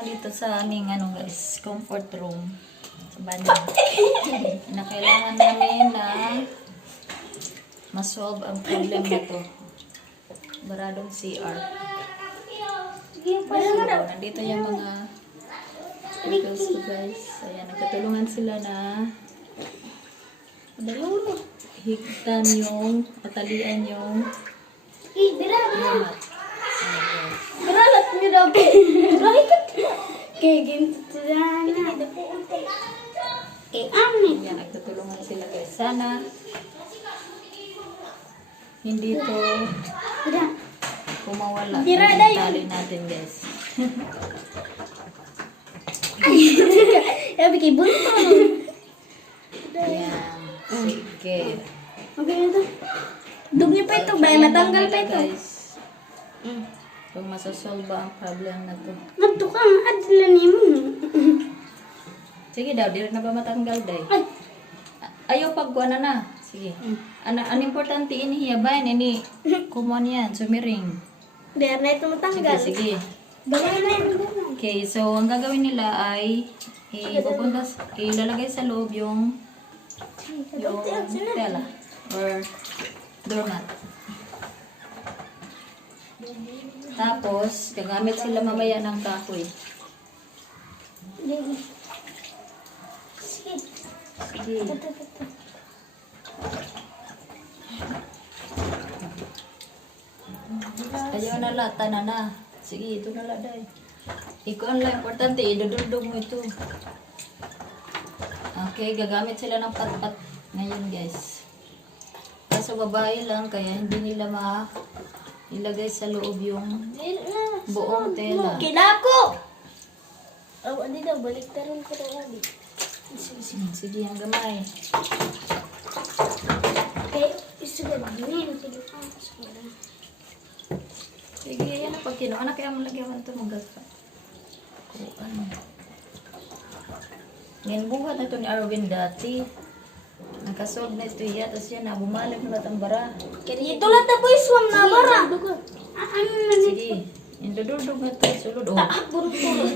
na dito sa aming ano guys, comfort room sa banyo. na kailangan namin na ma-solve ang problem na to. Baradong CR. So, nandito yung mga pickles ko guys. Ayan, nagkatulungan sila na higtan yung, patalian yung dira, dira. mat. Ayan, guys. Beralat niyo daw. Beralat. Kaya ganito na na. Eh, amin. Yan, nagtutulungan sila guys. Sana hindi to kumawala Tira tali natin guys. Sabi kay bunto. Yan. Sige. Okay na to. Dugni pa ito, bay. Matanggal pa ito. Guys, kung masasolve ba ang problem na to. Ngadto ka, adla ni mo. Sige daw, di rin na ba matanggal day? Ay, Ayaw pagkuha na na. Sige. Ano, ang importante ini hiyabayan ini. Kumuha niyan, sumiring. dahil na ito Sige, matanggal. sige. Ganun. Okay, so ang gagawin nila ay ipupunta, ilalagay sa loob yung yung tela or doormat. Tapos, gagamit sila mamaya ng kahoy. Sige. Ayaw na lata na na. Sige, ito na laday. Ikaw ang lang importante, idudugdog mo ito. Okay, gagamit sila ng pat-pat ngayon guys. Kaso babae lang, kaya hindi nila ma ilagay sa loob yung na. buong tela. Kinako! Oh, hindi daw, balik taron ko daw lagi. Sige, sige, sige, ang gamay. Kaya, isugad din. Sige yan ang pag kinuha na kaya mo lagyan ito magasa. Kuan. Ngayon buhat na ito ni Arvin dati. Nakasolve na ito iya, tapos yan na, bumalik na itong bara. Ito lang na boy, swam na bara. Ah, ano na ni? Sige, indududog na ito, sulod. Oh. Ah, burong burong.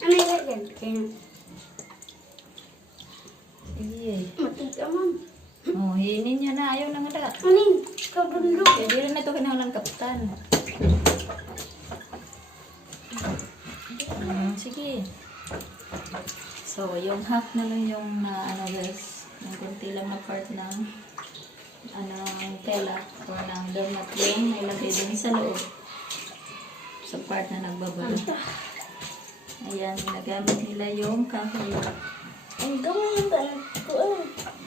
Ano yung ganyan? Kaya, Sige. matiga man. Oh, hinin niya na, ayaw na nga Ano yung kabundok? Kaya di rin na ito kinahanglan kapitan. Hmm, sige. So, yung half na lang yung na ano guys, yung konti lang na part ng ano, tela or ng doormat yung nilagay din sa loob. Sa part na nagbabalo. Ayan, ginagamit nila yung kahoy. Ang gamay ah.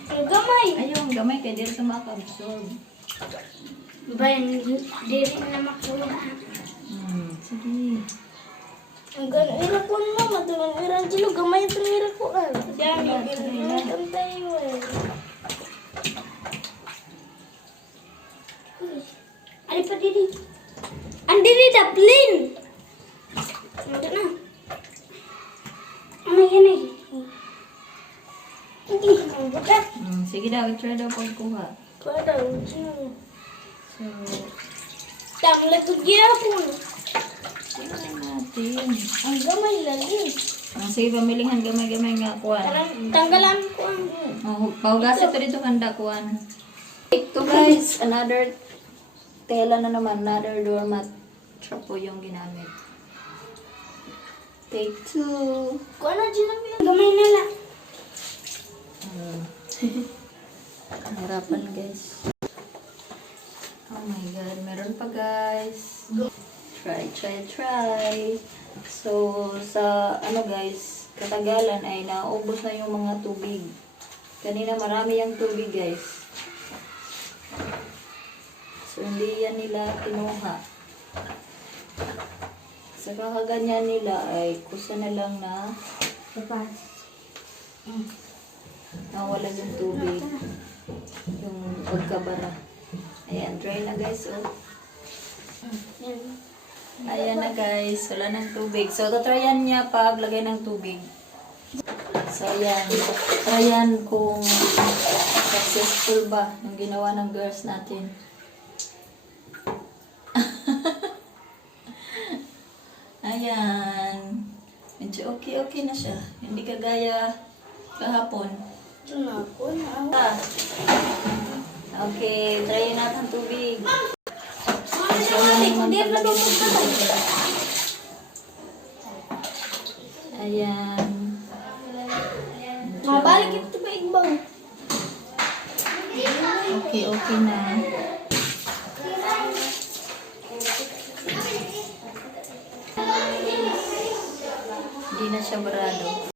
Ang gamay. Ayun, gamay kaya di rin sa maka-absorb. Bayan, di rin na makuha. Hmm, sige. Ang gano'n, ira ko mo, matulong ira. Dilo, gamay ito ira ko. ah. Yan, yung ginagawa tayo eh. Uy, Ano pa didi? Ang didi, daplin! Ano na? Ano yan eh? Hindi, ang buka. Hmm, sige daw, i-try daw pagkuha. Kada, sino? So, Tamla ko gyapon. Tingnan natin. Ang gamay lalim. Ah, sige, pamilihan gamay-gamay nga kuwan. Parang tanggalan ko ang Oh, paugas ito dito kanda kuwan. Ito guys, another tela na naman, another doormat. Trapo yung ginamit. Take two. Kung ano dyan ang gamay na lang. Hmm. Harapan guys. Oh my god, meron pa guys. Try, try, try. So, sa ano guys, katagalan ay naubos na yung mga tubig. Kanina marami yung tubig guys. So, hindi yan nila kinuha. Sa kakaganyan nila ay kusa na lang na nawala yung tubig. Yung pagkabara. Ayan, dry na guys. Oh. Yan. Ayan na guys, wala ng tubig. So, tatryan niya paglagay ng tubig. So, ayan. Tryan kung successful ba yung ginawa ng girls natin. Ay, Ayan. Medyo okay-okay na siya. Hindi kagaya kahapon. Na ako. Ah. Okay, try natin tubig. Ayan. Mabalik ito ba igbaw? Okay, okay na. Hindi na siya barado.